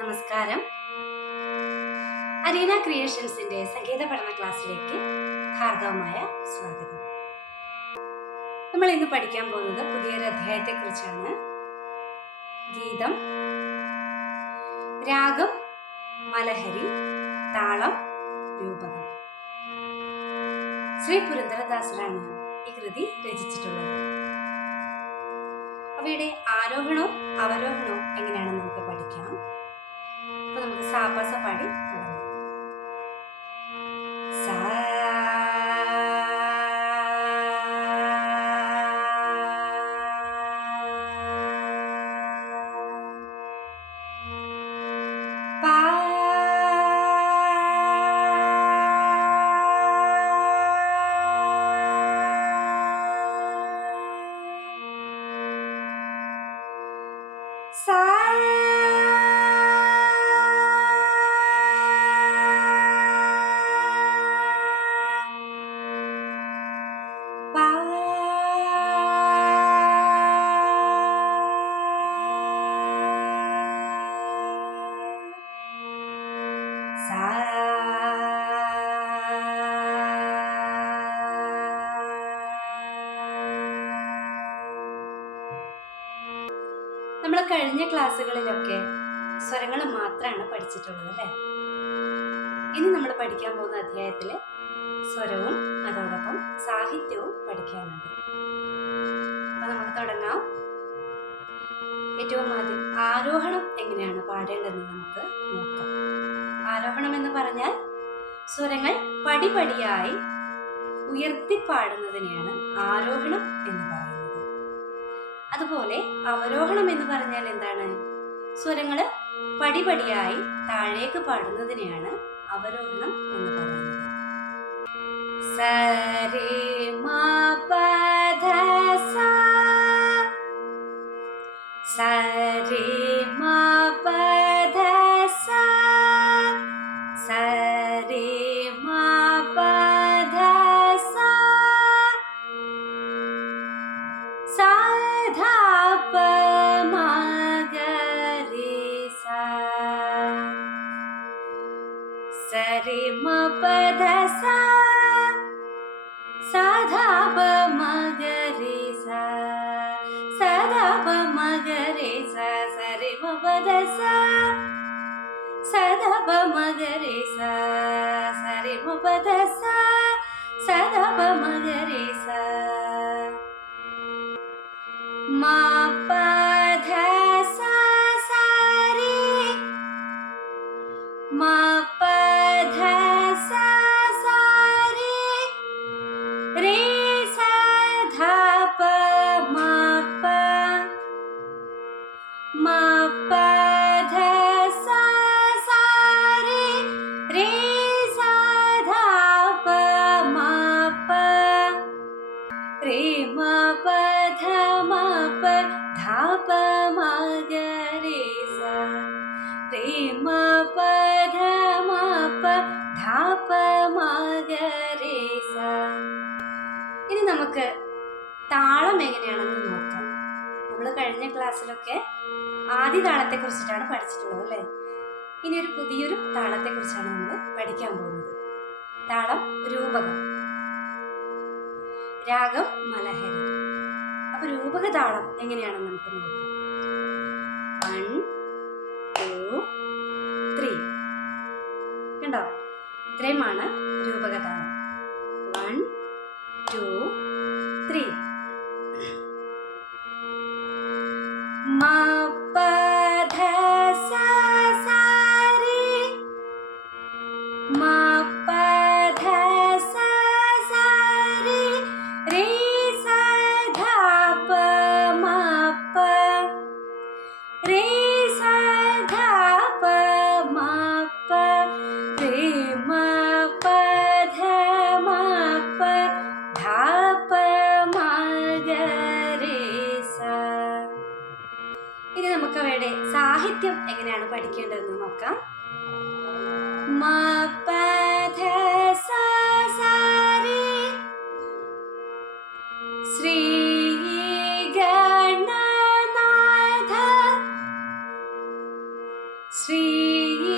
നമസ്കാരം. അരീന ക്രിയേഷൻസിന്റെ സംഗീത പഠന ക്ലാസ്സിലേക്ക് ഹാർദവമായ സ്വാഗതം. നമ്മൾ ഇന്ന് പഠിക്കാൻ പോകുന്നത് പുതിയൊരു അധ്യായത്തെ കുറിച്ചാണ് ഗീതം രാഗം മലഹരി താളം രൂപകം. ശ്രീ പുരന്ദരദാസരാണ് ഈ കൃതി രചിച്ചിട്ടുള്ളത്. അവയുടെ ആരോഹണവും അവരോഹണവും എങ്ങനെയാണെന്ന് നമുക്ക് പഠിക്കാം. അപ്പൊ നമുക്ക് നമ്മൾ കഴിഞ്ഞ ക്ലാസ്സുകളിലൊക്കെ സ്വരങ്ങൾ മാത്രമാണ് പഠിച്ചിട്ടുള്ളത് അല്ലേ? ഇനി നമ്മൾ പഠിക്കാൻ പോകുന്ന അധ്യായത്തിൽ സ്വരവും അതോടൊപ്പം സാഹിത്യവും പഠിക്കാനുണ്ട്. അപ്പൊ നമുക്ക് തുടങ്ങാം. ഏറ്റവും ആദ്യം ആരോഹണം എങ്ങനെയാണ് പാടേണ്ടതെന്ന് നമുക്ക് നോക്കാം. ആരോഹണം എന്ന് പറഞ്ഞാൽ സ്വരങ്ങൾ പടിപടിയായി ഉയർത്തി പാടുന്നതിനെയാണ് ആരോഹണം എന്ന് പറയുന്നത്. അതുപോലെ അവരോഹണം എന്ന് പറഞ്ഞാൽ എന്താണ്? സ്വരങ്ങൾ പടിപടിയായി താഴേക്ക് പാടുന്നതിനെയാണ് അവരോഹണം എന്ന് പറയുന്നത്. സരേ മാ സരേ സരി മ പ ധ സാ സദാ പ മ ഗ രെ സാ ma प म ग रे सा रे म प ध म प ധാ പ മ ഗ രെ സ ഇനി നമുക്ക് താളം എങ്ങനെയാണെന്ന് നോക്കാം നമ്മൾ കഴിഞ്ഞ ക്ലാസ്സിലൊക്കെ ആദ്യ താളത്തെ കുറിച്ചിട്ടാണ് പഠിച്ചിട്ടുള്ളത് അല്ലേ ഇനി ഒരു പുതിയൊരു താളത്തെ കുറിച്ചാണ് നമ്മൾ പഠിക്കാൻ പോകുന്നത് താളം രൂപകം രാഗം മലഹരി അപ്പൊ രൂപക താളം എങ്ങനെയാണെന്ന് നമുക്ക് നോക്കാം കണ്ടോ? ഇത്രയുമാണ് രൂപകഥ. വൺ ടു ത്രീ എങ്ങനെയാണ് പഠിക്കേണ്ടതെന്ന് നോക്കാം. ശ്രീ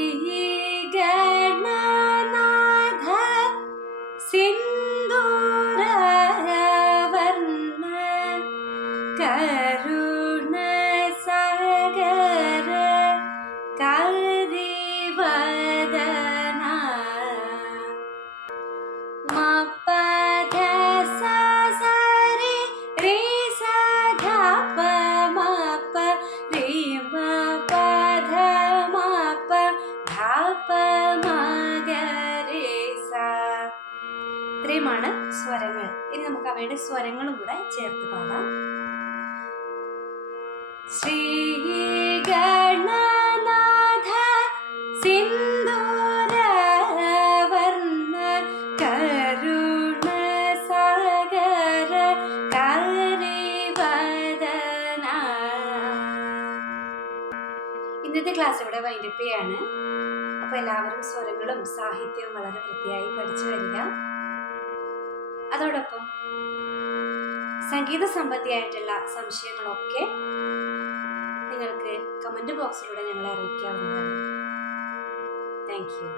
അവയുടെ സ്വരങ്ങളും കൂടെ ചേർത്ത് പാടാം. ശ്രീ ഗണനാഥ സിന്ദൂരവർണ കരുണ സാഗര കരിവദന ഇന്നത്തെ ക്ലാസ് ഇവിടെ വൈൻഡപ്പ് ചെയ്യാണ്. അപ്പോൾ എല്ലാവരും സ്വരങ്ങളും സാഹിത്യവും വളരെ വൃത്തിയായി പഠിച്ചു വരിക. അതോടൊപ്പം സംഗീത സംബന്ധിയായിട്ടുള്ള സംശയങ്ങളൊക്കെ നിങ്ങൾക്ക് കമന്റ് ബോക്സിലൂടെ ഞങ്ങളെ അറിയിക്കാവുന്നതാണ്. Thank you